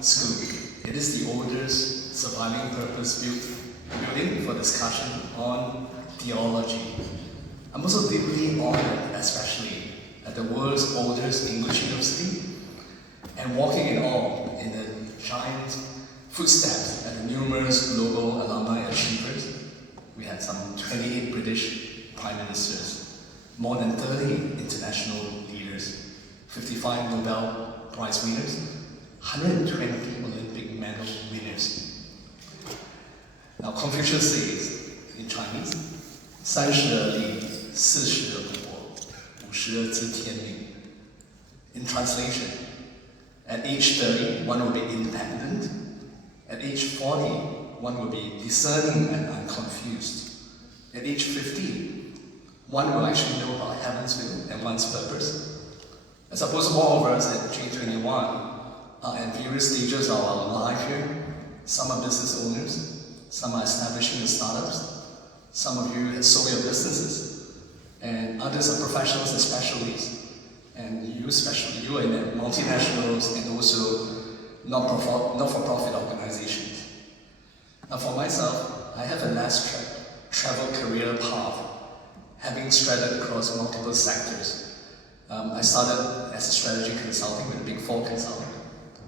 School. It is the oldest surviving purpose-built building for discussion on theology. I'm also deeply honored, especially at the world's oldest English university, and walking in awe in the giant footsteps at the numerous global alumni achievers. We had some 28 British Prime Ministers, more than 30 international leaders, 55 Nobel Prize winners, 120 Olympic medal winners. Now Confucius says in Chinese, 30而立，40而不惑，50而知天命. In translation, at age 30, one will be independent. At age 40, one will be discerning and unconfused. At age 50, one will actually know about heaven's will and one's purpose. I suppose all of us at J21 are at various stages of our life here. Some are business owners, some are establishing startups, some of you have sold your businesses, and others are professionals and specialists. And you especially, you are in multinationals and also not-for-profit organizations. Now for myself, I have a less traveled career path, having straddled across multiple sectors. I started as a strategy consulting with Big Four Consulting.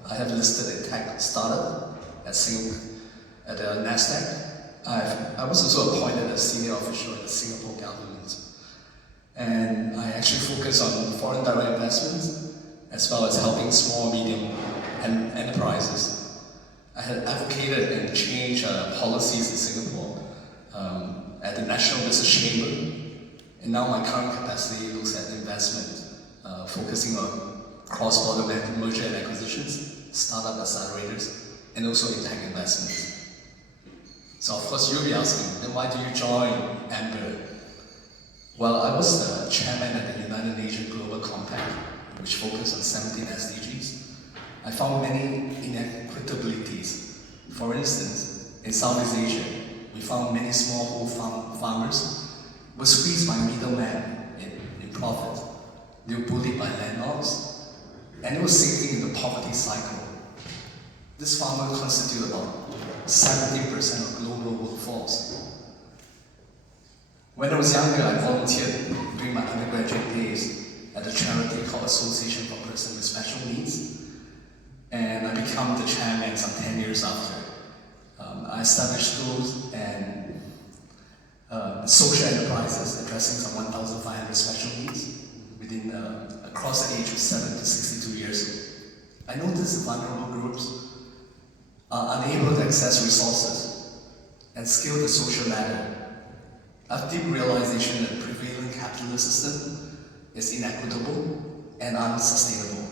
I have listed a tech startup at the NASDAQ. I was also appointed as senior official in the Singapore government. And I actually focus on foreign direct investments, as well as helping small, medium enterprises. I had advocated and changed policies in Singapore at the National Business Chamber. And now my current capacity looks at investment, focusing on cross-border merger and acquisitions, startup accelerators, and also in tech investments. So of course you'll be asking, then why do you join EMBA? Well, I was the chairman at the United Nations Global Compact, which focused on 17 SDGs. I found many inequitabilities. For instance, in Southeast Asia, we found many smallholder farmers were squeezed by middlemen in profit. They were bullied by landlords, and they were sinking in the poverty cycle. This farmer constituted about 70% of global workforce. When I was younger, I volunteered during my undergraduate days at a charity called Association for Persons with Special Needs, and I became the chairman some 10 years after. I established schools and social enterprises addressing some 1,500 special needs across the age of 7 to 62 years. I noticed vulnerable groups are unable to access resources and scale the social ladder. I have deep realization that the prevailing capitalist system is inequitable and unsustainable.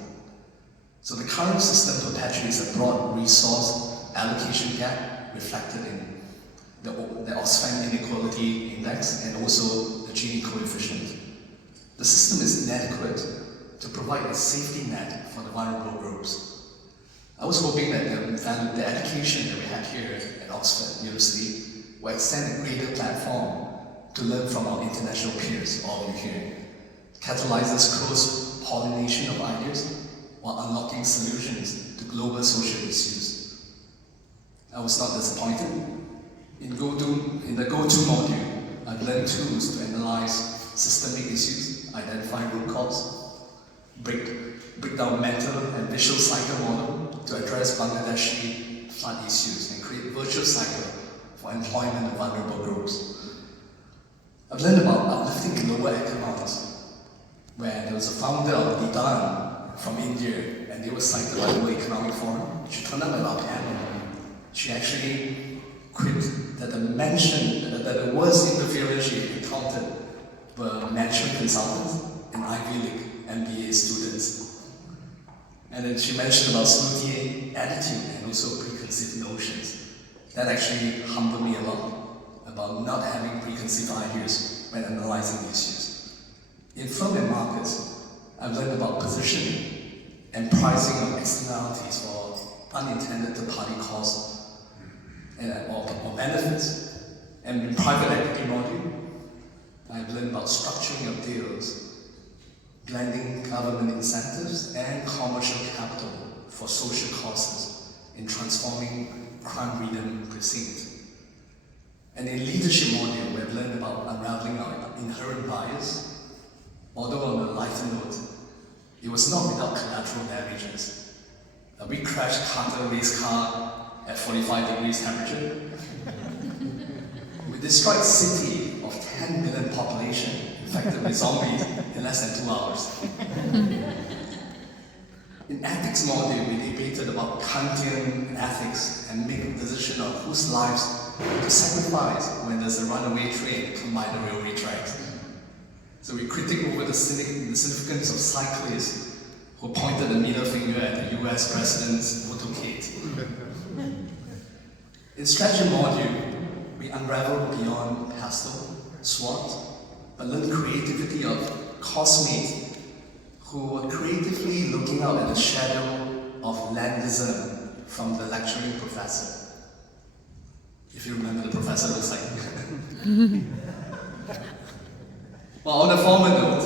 So the current system perpetuates a broad resource allocation gap reflected in the Oxfam Inequality Index and also the Gini coefficient. The system is inadequate to provide a safety net for the vulnerable groups. I was hoping that the education that we had here at Oxford University will extend a greater platform to learn from our international peers, all of you here, catalyzes cross-pollination of ideas while unlocking solutions to global social issues. I was not disappointed. In the go-to module, I've learned tools to analyze systemic issues, identify root cause, break down mental and visual cycle model to address Bangladeshi flood issues and create virtual cycle for employment of vulnerable groups. I've learned about uplifting global economics, where there was a founder of Didan from India, and they were cited by the World Economic Forum. She turned up at our panel. She actually quipped that the worst interference she encountered were management consultants and Ivy League MBA students. And then she mentioned about snooty attitude and also preconceived notions. That actually humbled me a lot about not having preconceived ideas when analyzing issues. In firm and markets, I've learned about positioning and pricing of externalities for unintended third-party costs or benefits. And in private equity module, I've learned about structuring of deals, blending government incentives and commercial capital for social causes, transforming crime-ridden precincts. And in leadership module, we've learned about unraveling our inherent bias. Although on a lighter note, it was not without collateral damages. We crashed Carter race car at 45 degrees temperature. We destroyed a city of 10 million population infected with zombies in less than 2 hours. In ethics module, we debated about Kantian ethics and making a decision on whose lives to sacrifice when there's a runaway train come by the railway tracks. So we critiqued over the significance of cyclists who pointed the middle finger at the US President's motorcade. In strategy module, we unraveled beyond pastel, SWOT, but learned creativity of cosmates who were creatively looking out at the shadow of landism from the lecturing professor. If you remember, the professor looks like. Well, on a former note,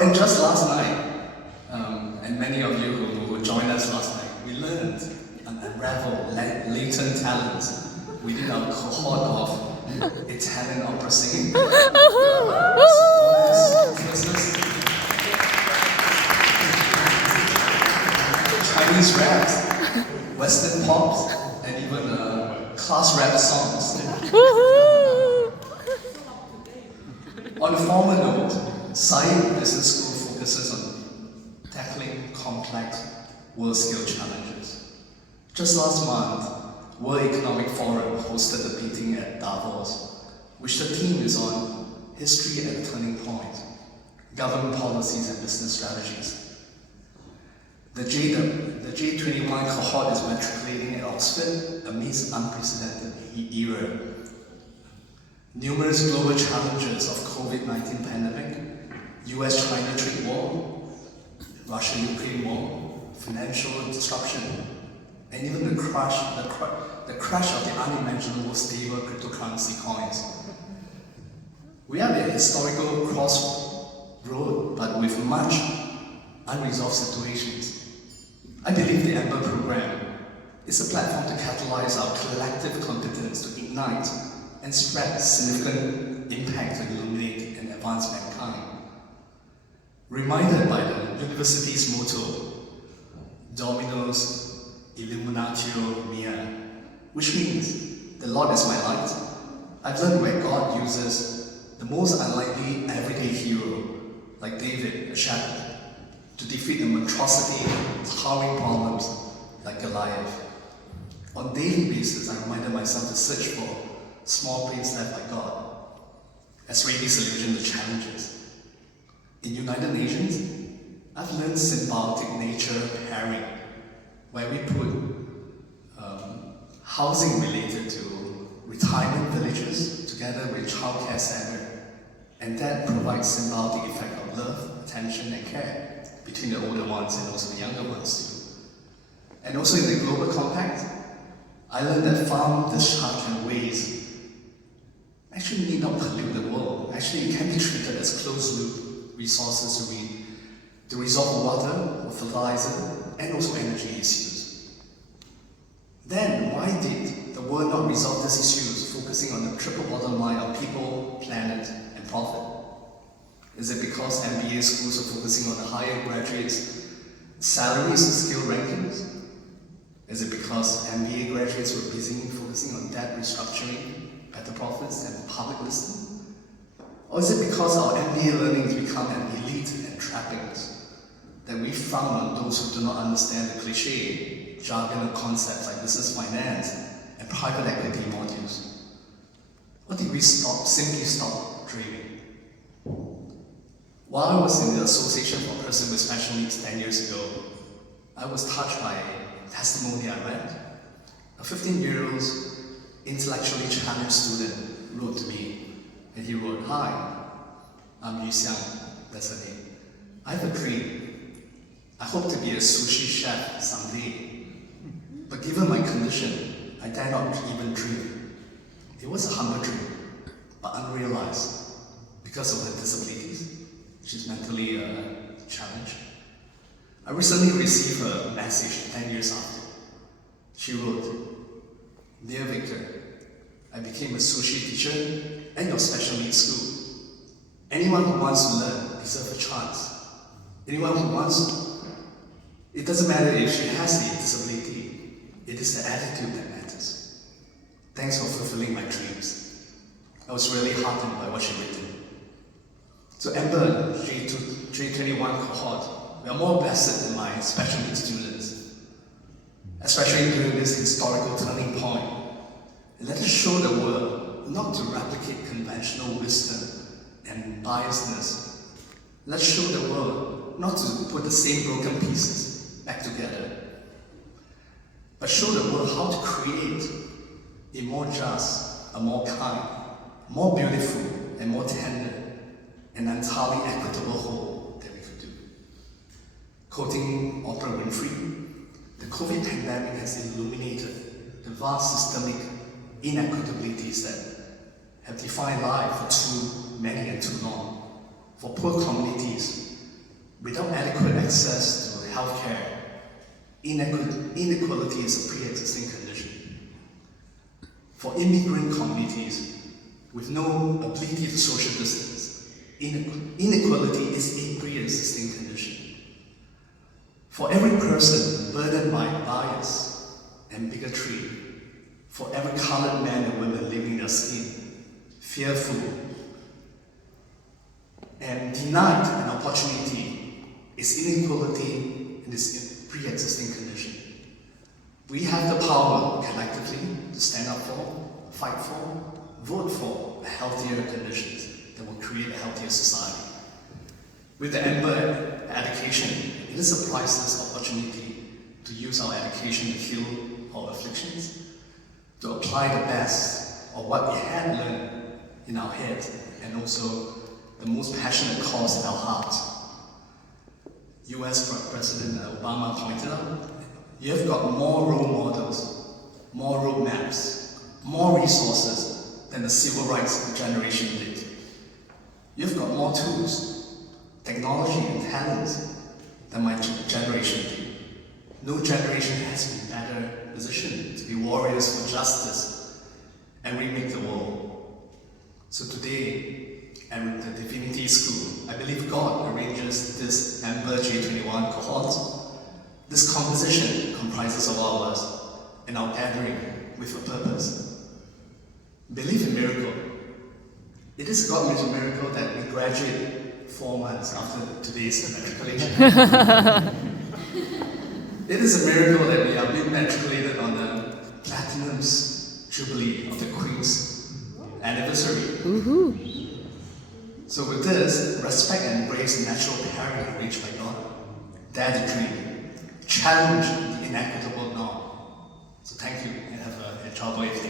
and just last night, and many of you who joined us last night, we learned and unraveled latent talents within our cohort of Italian opera singing, Chinese raps, Western pops, and even class rap songs. On a former note, ASEAN Business School focuses on tackling complex world-scale challenges. Just last month, World Economic Forum hosted a meeting at Davos, which the theme is on history at a turning point, government policies and business strategies. The J21 cohort is matriculating at Oxford amidst unprecedented era. Numerous global challenges of COVID-19 pandemic, US-China trade war, Russia-Ukraine war, financial disruption, and even the crash of the unimaginable stable cryptocurrency coins. We are at a historical crossroad, but with much unresolved situations. I believe the EMBA program is a platform to catalyze our collective competence to ignite and spread significant impact to illuminate and advance mankind. Reminded by the university's motto, Dominus Illuminatio Mea, which means the Lord is my light, I've learned where God uses the most unlikely everyday hero, like David, a shepherd, to defeat the monstrosity, towering problems like Goliath. On a daily basis, I reminded myself to search for small place left by God as ready solution to challenges. In United Nations, I've learned symbiotic nature pairing, where we put housing related to retirement villages together with childcare center, and that provides symbiotic effect of love, attention, and care between the older ones and also the younger ones too. And also in the Global Compact, I learned that farm discharge and waste actually need not pollute the world. Actually, it can be treated as closed-loop resources to resolve water, or fertilizer, and also energy issues. Then, why did the world not resolve these issues, focusing on the triple bottom line of people, planet, and profit? Is it because MBA schools are focusing on the higher graduates' salaries and skill rankings? Is it because MBA graduates were busy focusing on debt restructuring, better profits, and public listing? Or is it because our MBA learning has become an elite and trappings that we found on those who do not understand the cliche jargon of concepts like business finance and private equity modules? Or did we simply stop dreaming? While I was in the Association for Persons with Special Needs 10 years ago, I was touched by a testimony I read. A 15-year-old intellectually challenged student wrote to me, and he wrote, "Hi, I'm Yu Xiang," that's her name. "I have a dream. I hope to be a sushi chef someday. But given my condition, I dare not even dream." It was a humble dream, but unrealized because of her disabilities. She's mentally challenged. I recently received a message 10 years after. She wrote, "Dear Victor, I became a sushi teacher at your special needs school. Anyone who wants to learn deserves a chance. Anyone who wants, it doesn't matter if she has the disability, it is the attitude that matters. Thanks for fulfilling my dreams." I was really heartened by what she written. So EMBA J21 cohort, we are more blessed than my special needs students, especially during this historical turning point. And let us show the world not to replicate conventional wisdom and biasness. Let's show the world not to put the same broken pieces back together, but show the world how to create a more just, a more kind, more beautiful, and more tender, and entirely equitable whole that we could do. Quoting Oprah Winfrey, the COVID pandemic has illuminated the vast systemic inequitabilities that have defined life for too many and too long. For poor communities, without adequate access to healthcare, inequality is a pre-existing condition. For immigrant communities, with no ability to social distance, inequality is a pre-existing condition. For every person burdened by bias and bigotry, for every colored man and woman living their skin, fearful, and denied an opportunity, is inequality in this pre-existing condition. We have the power collectively to stand up for, fight for, vote for healthier conditions that will create a healthier society. With the EMBA education, it is a priceless opportunity to use our education to heal our afflictions, to apply the best of what we had learned in our head, and also the most passionate cause in our heart. US President Obama pointed out, you have got more role models, more roadmaps, more resources than the civil rights generation did. You've got more tools, technology and talents than my generation did. No generation has been better positioned to be warriors for justice and remake the world. So today, at the Divinity School, I believe God arranges this EMBA J21 cohort. This composition comprises of all of us and our gathering with a purpose. Believe in miracle. It is God's miracle that we graduate 4 months after today's matriculation. It is a miracle that we are being matriculated on the Platinum Jubilee of the Queen's anniversary. Woohoo! So with this, respect and embrace the natural pairing arranged by God. Dare to dream. Challenge the inequitable norm. So thank you and have a enjoyable evening.